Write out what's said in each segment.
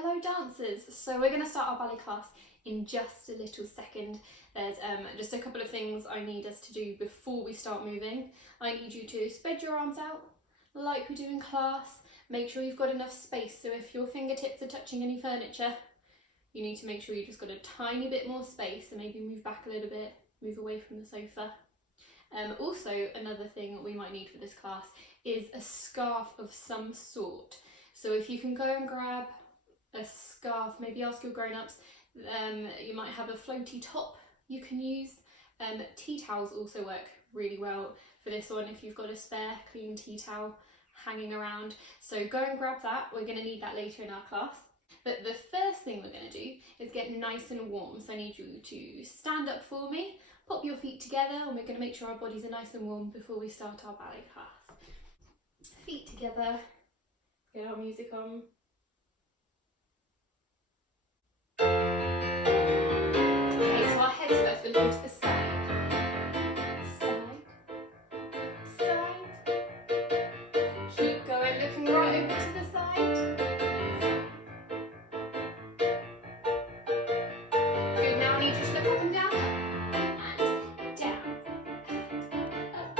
Hello dancers! So we're going to start our ballet class in just a little second. There's just a couple of things I need us to do before we start moving. I need you to spread your arms out like we do in class. Make sure you've got enough space, so if your fingertips are touching any furniture, you need to make sure you've just got a tiny bit more space, and maybe move back a little bit, move away from the sofa. Also, another thing we might need for this class is a scarf of some sort. So if you can go and grab a scarf, maybe ask your grown-ups, you might have a floaty top you can use. Tea towels also work really well for this one if you've got a spare clean tea towel hanging around. So go and grab that, we're going to need that later in our class. But the first thing we're going to do is get nice and warm. So I need you to stand up for me, pop your feet together, and we're going to make sure our bodies are nice and warm before we start our ballet class. Feet together, get our music on. Okay, so our heads first, we're looking to the side. Side, side. Keep going, looking right over to the side. Good, now I need you to look up and down. And down. And up.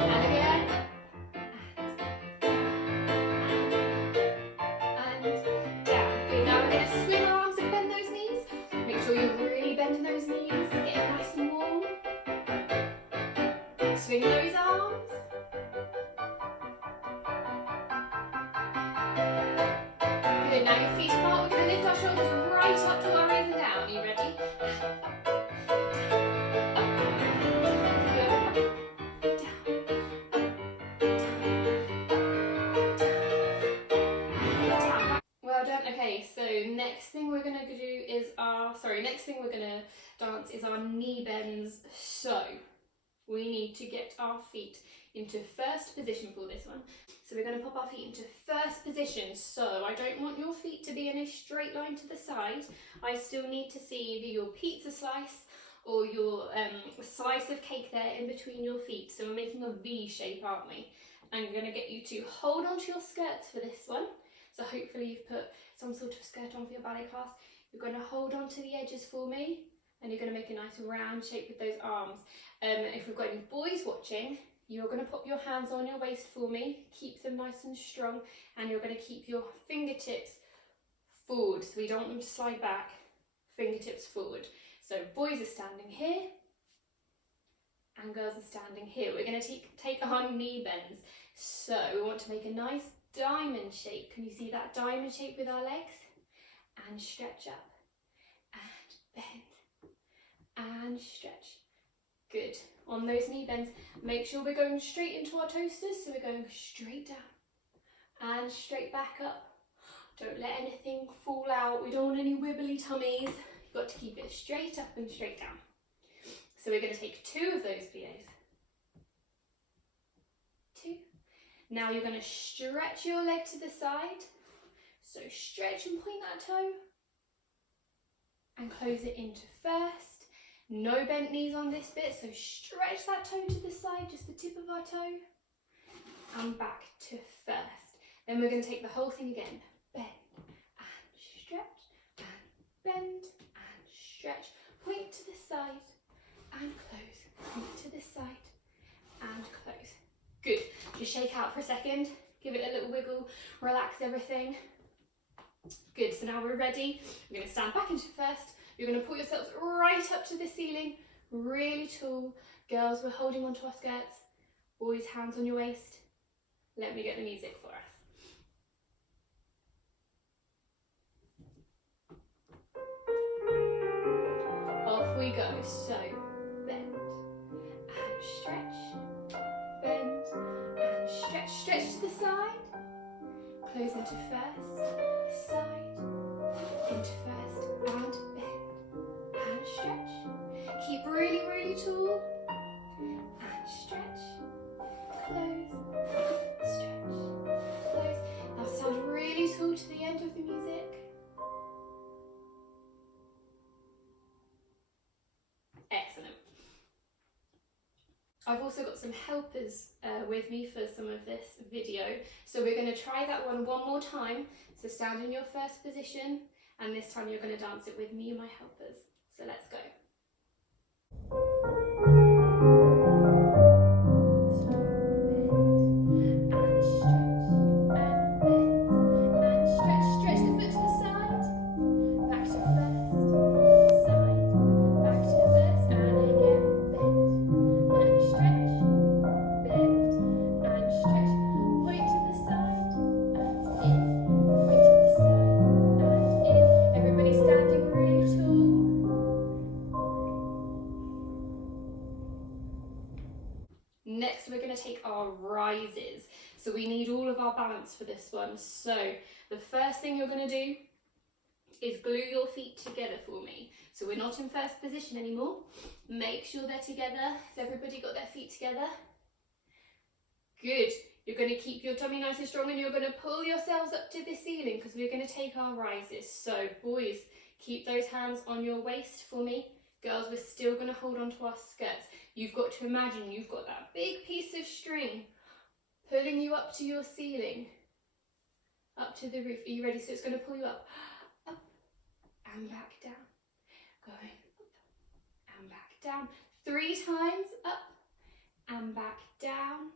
And again. And down. Good, now we're going to swing our arms and bend those knees. Make sure you're really bending those knees, getting nice and warm. Swing those arms. Good, now your feet apart, we're going to lift our shoulders right up to our ears and down. Are you ready? Well done. Okay, so next thing we're going to do is next thing we're going to dance is our knee bends. So we need to get our feet into first position for this one. So we're going to pop our feet into first position. So I don't want your feet to be in a straight line to the side. I still need to see either your pizza slice or your slice of cake there in between your feet. So we're making a V shape, aren't we? I'm going to get you to hold on to your skirts for this one. So hopefully you've put some sort of skirt on for your ballet class. You're going to hold on to the edges for me, and you're going to make a nice round shape with those arms. If we've got any boys watching, you're going to pop your hands on your waist for me, keep them nice and strong, and you're going to keep your fingertips forward, so we don't want them to slide back, fingertips forward. So boys are standing here, and girls are standing here. We're going to take our knee bends. So we want to make a nice diamond shape. Can you see that diamond shape with our legs? And stretch up, and bend, and stretch. Good. On those knee bends, make sure we're going straight into our toasters, so we're going straight down and straight back up. Don't let anything fall out. We don't want any wibbly tummies. You've got to keep it straight up and straight down. So we're going to take 2 of those pliés. 2. Now you're going to stretch your leg to the side. So stretch and point that toe. And close it into first. No bent knees on this bit, so stretch that toe to the side, just the tip of our toe. And back to first. Then we're going to take the whole thing again. Bend and stretch and bend and stretch. Point to the side and close. Point to the side and close. Good. Just shake out for a second. Give it a little wiggle. Relax everything. Good. So now we're ready. We're going to stand back into first. You're going to pull yourselves right up to the ceiling. Really tall. Girls, we're holding onto our skirts. Boys, hands on your waist. Let me get the music for us. Off we go. So bend and stretch. Bend and stretch. Stretch to the side. Close into first. Side. Into first. And bend. And stretch. Keep really, really tall. And stretch. Close. Stretch. Close. Now stand really tall to the end of the music. Excellent. I've also got some helpers with me for some of this video. So we're going to try that one more time. So stand in your first position, and this time you're going to dance it with me and my helpers. So let's go. Next, we're going to take our rises. So we need all of our balance for this one. So the first thing you're going to do is glue your feet together for me. So we're not in first position anymore. Make sure they're together. Has everybody got their feet together? Good. You're going to keep your tummy nice and strong, and you're going to pull yourselves up to the ceiling because we're going to take our rises. So boys, keep those hands on your waist for me. Girls, we're still going to hold on to our skirts. You've got to imagine you've got that big piece of string pulling you up to your ceiling, up to the roof. Are you ready? So it's going to pull you up, up and back down, going up and back down. 3 times, up and back down.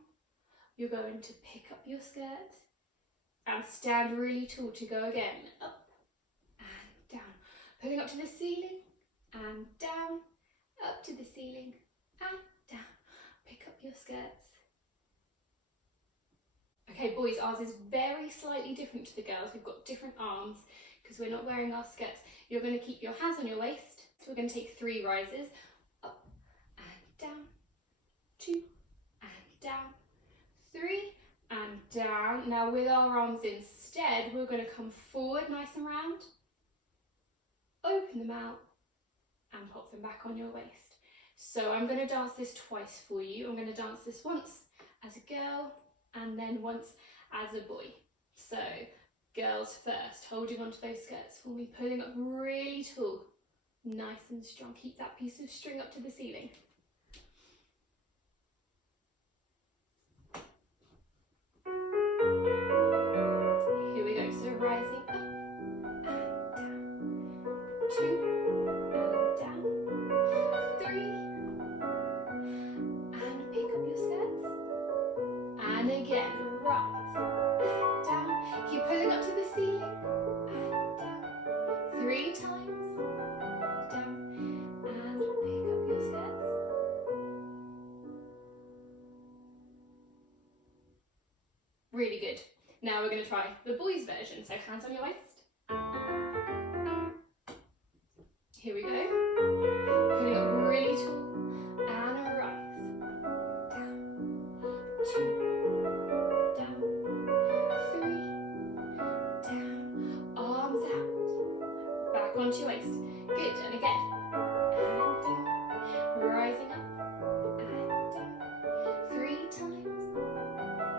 You're going to pick up your skirt and stand really tall to go again, up and down, pulling up to the ceiling and down, up to the ceiling and down. Pick up your skirts. Okay boys, ours is very slightly different to the girls. We've got different arms because we're not wearing our skirts. You're going to keep your hands on your waist. So we're going to take 3 rises, up and down, 2 and down, 3 and down. Now with our arms instead, we're going to come forward nice and round, open them out and pop them back on your waist. So I'm going to dance this twice for you. I'm going to dance this once as a girl and then once as a boy. So girls first, holding onto those skirts for me, pulling up really tall, nice and strong. Keep that piece of string up to the ceiling. Here we go. So rising up and down, 2 and down, 3 and pick up your skirts, and again rise and down. Keep pulling up to the ceiling and down, 3 times down, and pick up your skirts. Really good. Now we're going to try the boys version. So hands on your waist. Here we go. Pulling up really tall and a rise. Down, 2, down, 3, down, arms out, back onto your waist. Good, and again. And down, rising up and down, 3 times,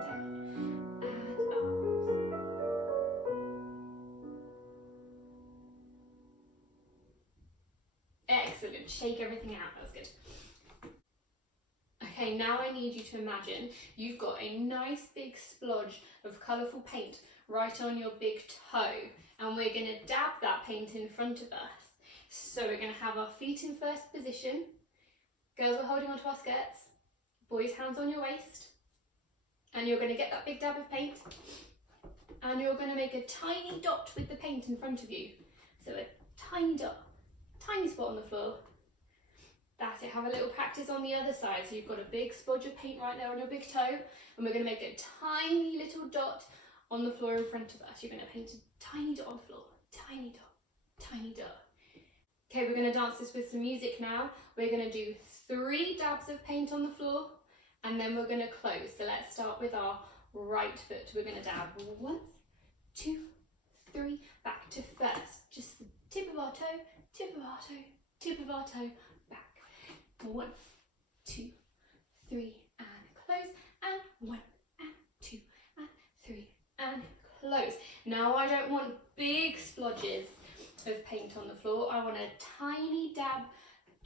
down, and arms. Excellent, shake everything out, that was good. Okay, now I need you to imagine you've got a nice big splodge of colourful paint right on your big toe, and we're going to dab that paint in front of us. So we're going to have our feet in first position. Girls, we're holding onto our skirts. Boys, hands on your waist. And you're going to get that big dab of paint, and you're going to make a tiny dot with the paint in front of you. So a tiny dot, tiny spot on the floor. That's it. Have a little practice on the other side. So you've got a big splodge of paint right there on your big toe, and we're going to make a tiny little dot on the floor in front of us. You're going to paint a tiny dot on the floor, tiny dot, tiny dot. Okay, we're going to dance this with some music now. We're going to do 3 dabs of paint on the floor, and then we're going to close. So let's start with our right foot. We're going to dab 1, 2, 3, back to first. Just the tip of our toe, tip of our toe, tip of our toe, back. 1, 2, 3, and close, and 1, and 2, and 3, and close. Now I don't want big splodges of paint on the floor. I want a tiny dab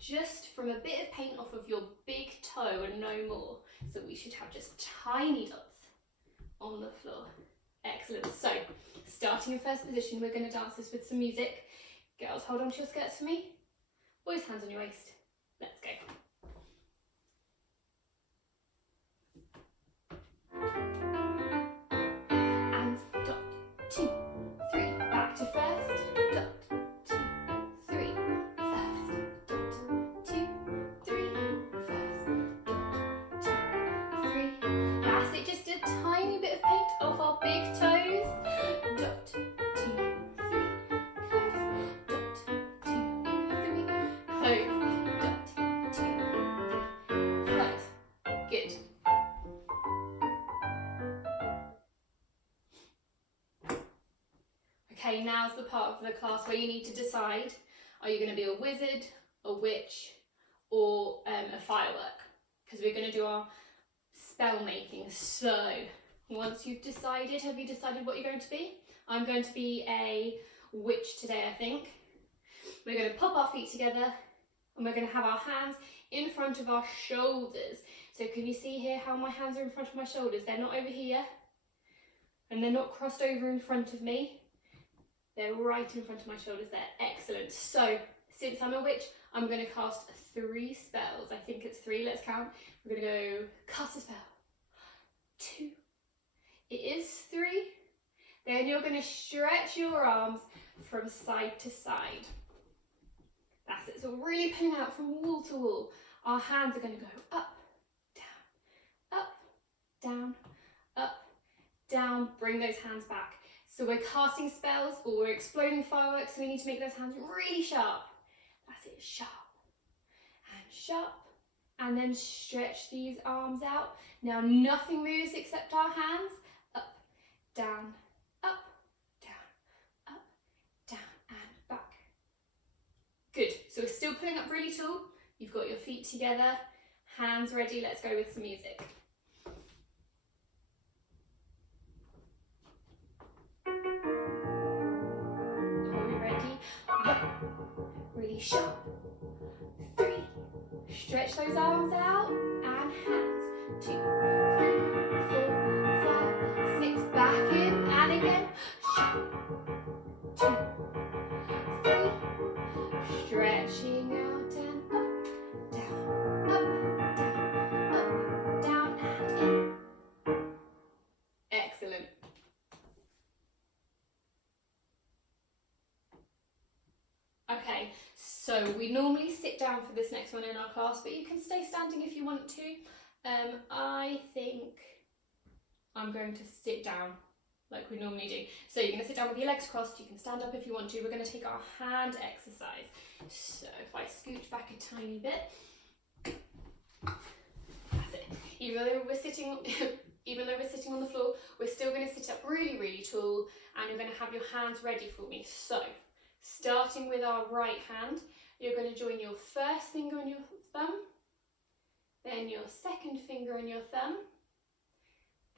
just from a bit of paint off of your big toe and no more. So we should have just tiny dots on the floor. Excellent. So starting in first position, we're going to dance this with some music. Girls, hold on to your skirts for me. Boys, hands on your waist. Let's go. And dot, 2, 3, back to first, dot, 2, 3, first, dot, 2, 3, first, dot, 2, 3. That's it, just a tiny bit of paint off our big toes. Dot, 2, 3, close, dot, 2, 3, close, dot, 2, 3, close. Good. Okay, now's the part of the class where you need to decide, are you going to be a wizard, a witch, or a firework? Because we're going to do our spell making. So, once you've decided, have you decided what you're going to be? I'm going to be a witch today, I think. We're going to pop our feet together and we're going to have our hands in front of our shoulders. So can you see here how my hands are in front of my shoulders? They're not over here and they're not crossed over in front of me. They're right in front of my shoulders there. Excellent. So, since I'm a witch, I'm going to cast 3 spells. I think it's 3. Let's count. We're going to go cast a spell. 2. It is 3. Then you're going to stretch your arms from side to side. That's it. So really pulling out from wall to wall. Our hands are going to go up, down, up, down, up, down. Bring those hands back. So we're casting spells or we're exploding fireworks, so we need to make those hands really sharp. That's it, sharp and sharp. And then stretch these arms out. Now nothing moves except our hands. Up, down, up, down, up, down, and back. Good, so we're still pulling up really tall. You've got your feet together, hands ready. Let's go with some music. Really sharp. 3. Stretch those arms out and hands. 2, 3, 4, 5, 6. Back in and again. Sharp. 2, 3. Stretching out and up, down, up, down, and in. Excellent. Okay, so we normally sit down for this next one in our class, but you can stay standing if you want to. I think I'm going to sit down like we normally do. So you're going to sit down with your legs crossed, you can stand up if you want to. We're going to take our hand exercise. So if I scooch back a tiny bit, that's it. Even though we're sitting on the floor, we're still going to sit up really, really tall, and you're going to have your hands ready for me. So starting with our right hand, you're going to join your first finger and your thumb, then your second finger and your thumb,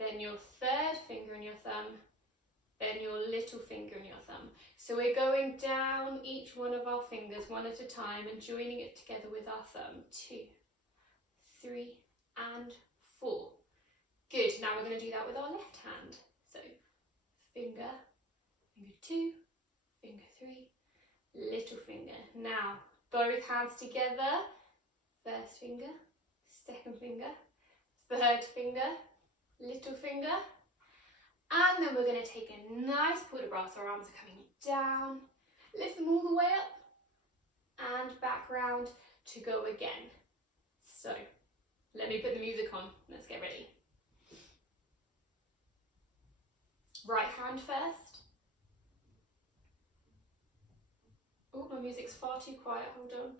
then your third finger and your thumb, then your little finger and your thumb. So we're going down each one of our fingers one at a time and joining it together with our thumb. 2, 3, and 4. Good, now we're going to do that with our left hand. So finger, finger 2, finger 3, little finger. Now, both hands together. First finger, second finger, third finger, little finger. And then we're going to take a nice port de bras. Our arms are coming down. Lift them all the way up and back round to go again. So, let me put the music on. Let's get ready. Right hand first. Oh, my music's far too quiet, hold on.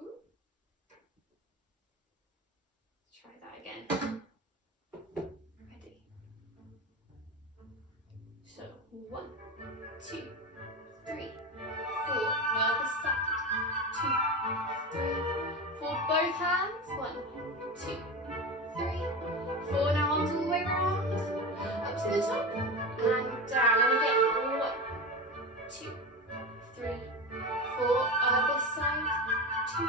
Ooh. Let's try that again. Ready. So, 1, 2, 3, 4, other side. 2, 3, 4, both hands. 1, 2, 3, 4, now arms all the way around. Up to the top, and down, and again. 1, 2, 3, 4, other side, 2,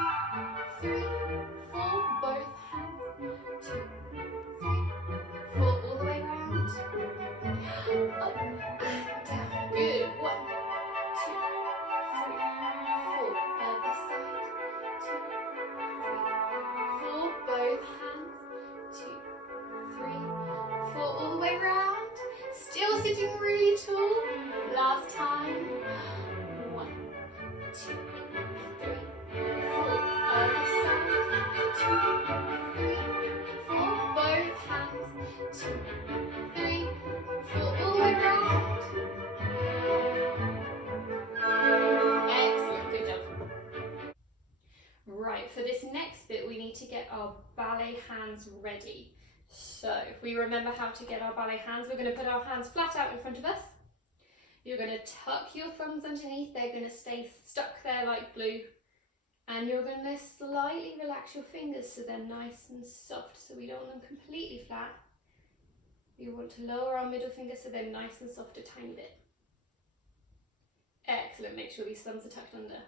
2, 3, 4. Other side. 2, 3, 4. Both hands. 2, 3, 4. All the way around. Excellent, good job. Right, for this next bit we need to get our ballet hands ready. So if we remember how to get our ballet hands, we're going to put our hands flat out in front of us. You're going to tuck your thumbs underneath, they're going to stay stuck there like glue. And you're going to slightly relax your fingers so they're nice and soft, so we don't want them completely flat. We want to lower our middle finger so they're nice and soft a tiny bit. Excellent, make sure these thumbs are tucked under.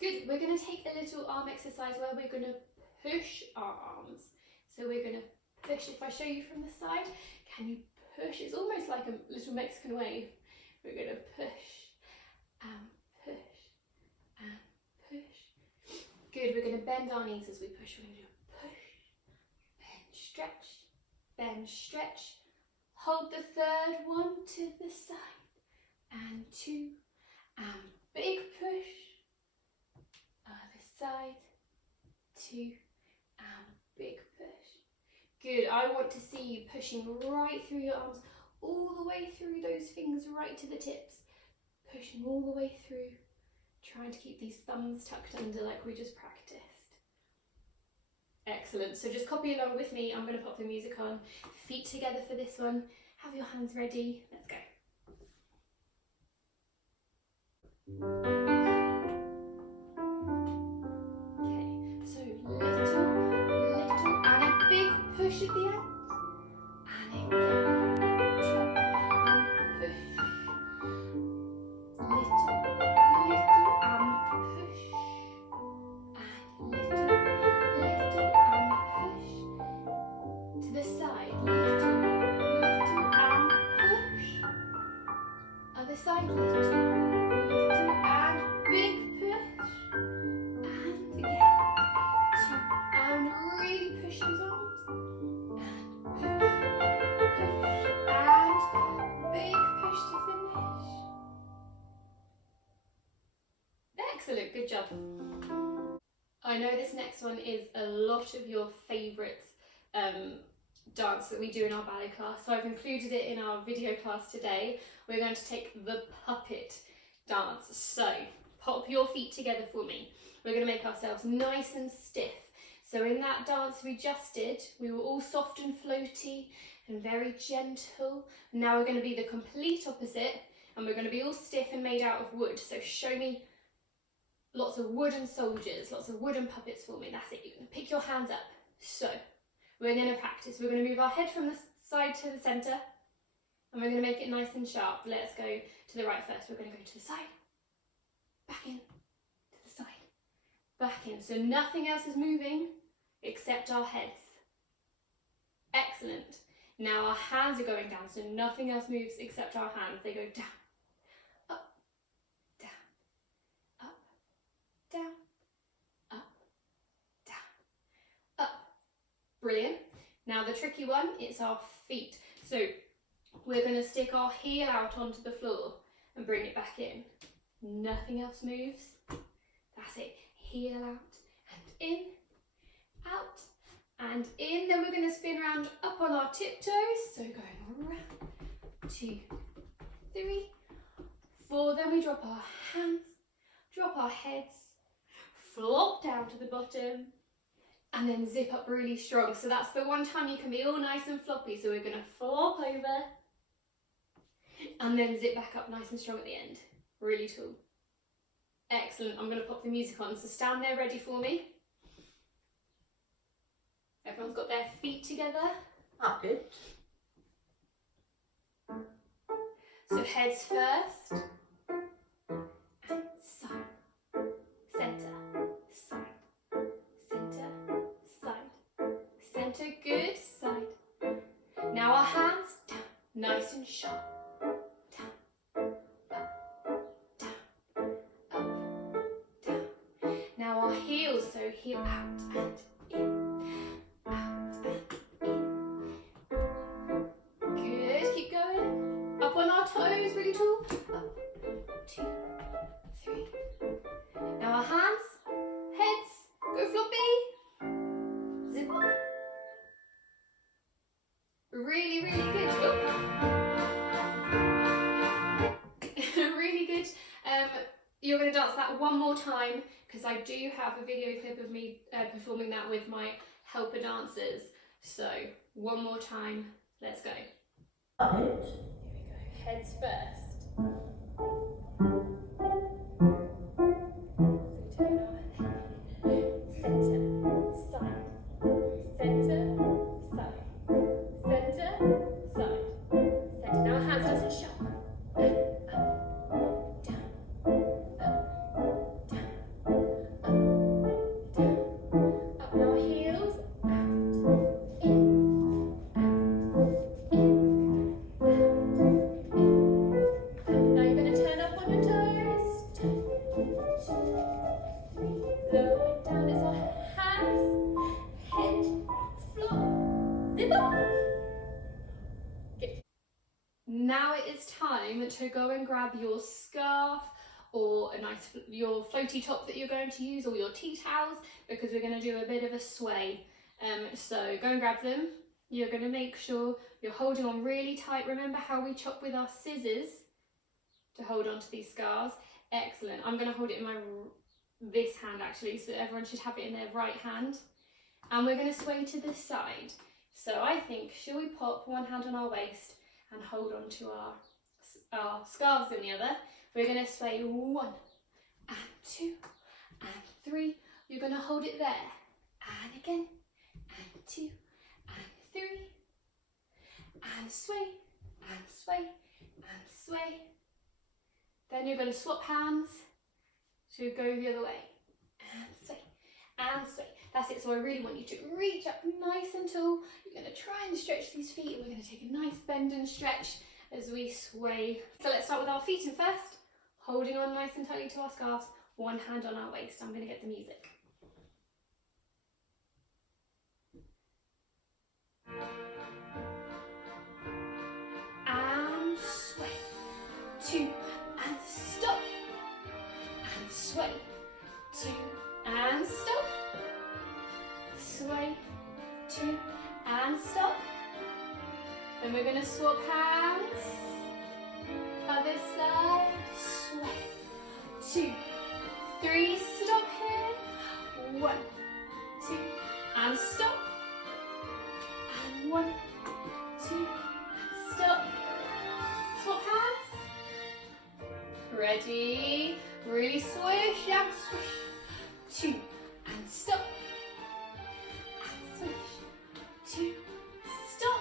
Good, we're going to take a little arm exercise where we're going to push our arms. So we're going to push, if I show you from the side, can you push? It's almost like a little Mexican wave. We're going to push and push and push. Good, we're going to bend our knees as we push. We're going to do push, bend, stretch. Hold the third one to the side and 2 and big push. Other side, 2 and big push. Good, I want to see you pushing right through your arms, all the way through those fingers right to the tips. Pushing all the way through, trying to keep these thumbs tucked under like we just practiced. Excellent, so just copy along with me. I'm going to pop the music on. Feet together for this one. Have your hands ready. Let's go. Okay, so little, and a big push at the end. And again, 2 and push. Little and push. And little and push. To the side, little and push. Other side, little and big push. And again, 2 and really push those arms. And big push to finish. Excellent, good job. I know this next one is a lot of your favourite dance that we do in our ballet class, so I've included it in our video class today. We're going to take the puppet dance. So pop your feet together for me. We're going to make ourselves nice and stiff. So in that dance we just did, we were all soft and floaty and very gentle. Now we're going to be the complete opposite, and we're going to be all stiff and made out of wood. So show me lots of wooden soldiers, lots of wooden puppets for me. That's it. You're going to pick your hands up. So we're going to practice. We're going to move our head from the side to the centre, and we're going to make it nice and sharp. Let's go to the right first. We're going to go to the side, back in, to the side, back in. So nothing else is moving except our heads. Excellent. Now our hands are going down, so nothing else moves except our hands. They go down, up, down, up, down, up, down, up. Brilliant. Now the tricky one, it's our feet. So we're going to stick our heel out onto the floor and bring it back in. Nothing else moves. That's it. Heel out and in, out and in. Then we're going to spin around up on our tiptoes. So going around, 2, 3, 4. Then we drop our hands, drop our heads, flop down to the bottom, and then zip up really strong. So that's the one time you can be all nice and floppy. So we're going to flop over and then zip back up nice and strong at the end. Really cool. Excellent. I'm going to pop the music on. So stand there ready for me. Everyone's got their feet together. Up it. So heads first. And side, centre, side, centre, side, centre. Good. Side. Now our hands down, nice and sharp. Down, up, down, up, down. Now our heels, so heel out and in, out and in. Good, keep going. Up on our toes, really tall. Up, 2, 3, more time, because I do have a video clip of me performing that with my helper dancers. So one more time, let's go. Here we go, heads first. So turn our head, centre, side, centre, side, centre, side, centre. Now hands nice and sharp. Up, down, up, down, up, down, up. Now heels, out, in, out, in, out, in, out. Now you're going to turn up on your toes. 2, 3, lower it down. It's our hands, head, floor, zip up. Good. Now it is time to go and grab your scarf or your floaty top that you're going to use, or your tea towels, because we're going to do a bit of a sway. So go and grab them. You're going to make sure you're holding on really tight. Remember how we chop with our scissors to hold on to these scarves? Excellent. I'm going to hold it in this hand actually, so everyone should have it in their right hand. And we're going to sway to the side. So I think, shall we pop one hand on our waist and hold on to our scarves in the other? We're going to sway 1 and 2 and 3. You're going to hold it there. And again, and 2 and 3. And sway, and sway, and sway. Then you're going to swap hands to go the other way. And sway, and sway. That's it. So I really want you to reach up nice and tall. You're going to try and stretch these feet. We're going to take a nice bend and stretch as we sway. So let's start with our feet in first. Holding on nice and tightly to our scarves. One hand on our waist. I'm going to get the music. And sway. 2 and stop. And sway. 2 and stop. Sway. 2 and stop. Then we're going to swap hands. Other side. Sway. 2, 3. Stop here. 1, 2, and stop. And 1, 2, and stop. Swap hands. Ready. Really swish and swish. 2 and stop. And swish. 2, stop.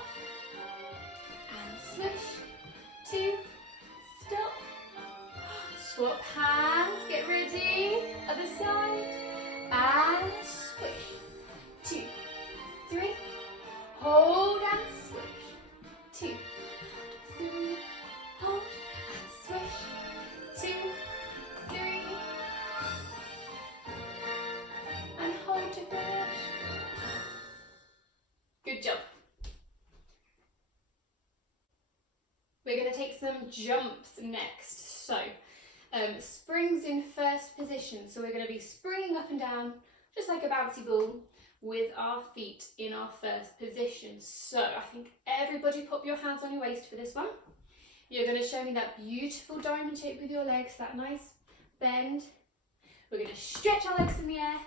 And swish. 2, stop. Swap hands. Get ready. Other side. And swish. 2, 3. Hold and swish. 2, 3. Hold and swish. 2, 3. And hold to finish. Good job. We're going to take some jumps next. So, springs in first position. So we're going to be springing up and down, just like a bouncy ball, with our feet in our first position. So I think everybody pop your hands on your waist for this one. You're going to show me that beautiful diamond shape with your legs, that nice bend. We're going to stretch our legs in the air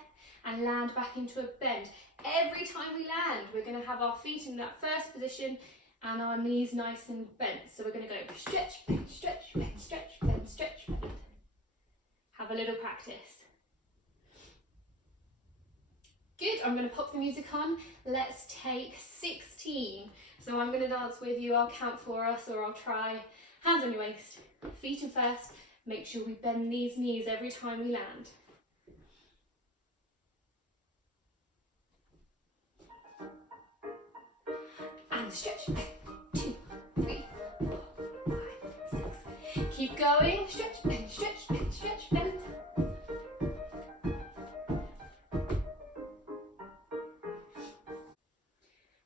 and land back into a bend. Every time we land, we're going to have our feet in that first position and our knees nice and bent. So we're going to go stretch, bend, stretch, bend, stretch, bend, stretch, bend. Have a little practice. Good, I'm going to pop the music on. Let's take 16. So I'm going to dance with you. I'll count for us, or I'll try. Hands on your waist, feet in first. Make sure we bend these knees every time we land. And stretch. 2, 3, 4, 5, 6. Keep going. Stretch, bend, stretch, bend, stretch, bend.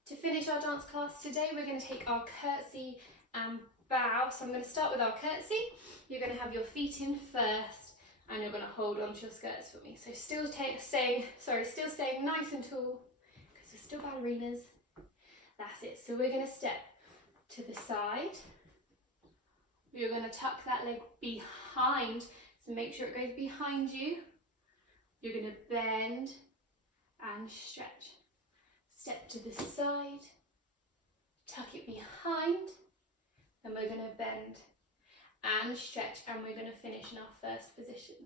To finish our dance class today, we're going to take our curtsy and bow. So I'm going to start with our curtsy. You're going to have your feet in first, and you're going to hold on to your skirts for me. So still staying nice and tall, because we're still ballerinas. That's it. So we're going to step to the side. You're going to tuck that leg behind. So So make sure it goes behind you. You're going to bend and stretch. Step to the side, tuck it behind, then we're going to bend and stretch, and we're going to finish in our first position.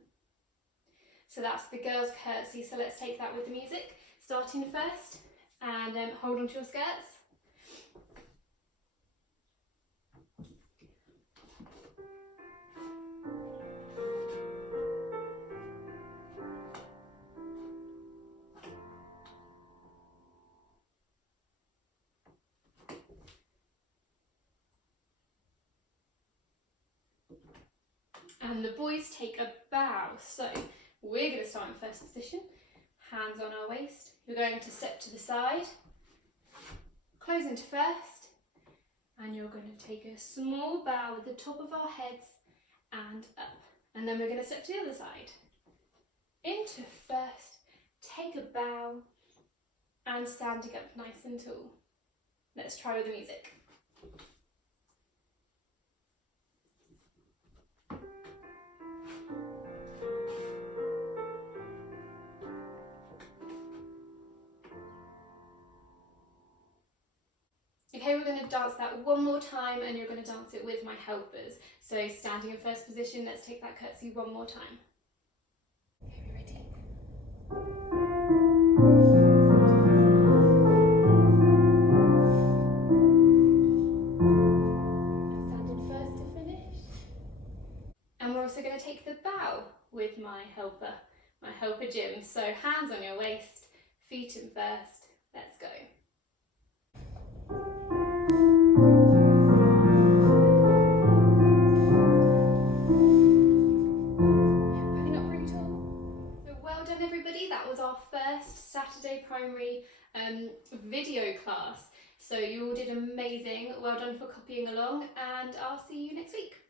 So that's the girls' curtsy, so let's take that with the music. Starting first, and hold on to your skirts. And the boys take a bow. So we're going to start in first position, hands on our waist. You're going to step to the side, close into first, and you're going to take a small bow with the top of our heads and up. And then we're going to step to the other side. Into first, take a bow, and standing up nice and tall. Let's try with the music. Okay, we're going to dance that one more time, and you're going to dance it with my helpers. So standing in first position, let's take that curtsy one more time. Okay, we ready? Stand in first to finish. And we're also going to take the bow with my helper Jim. So hands on your waist, feet in first. Let's go. Everybody, that was our first Saturday primary video class. So you all did amazing. Well done for copying along, and I'll see you next week.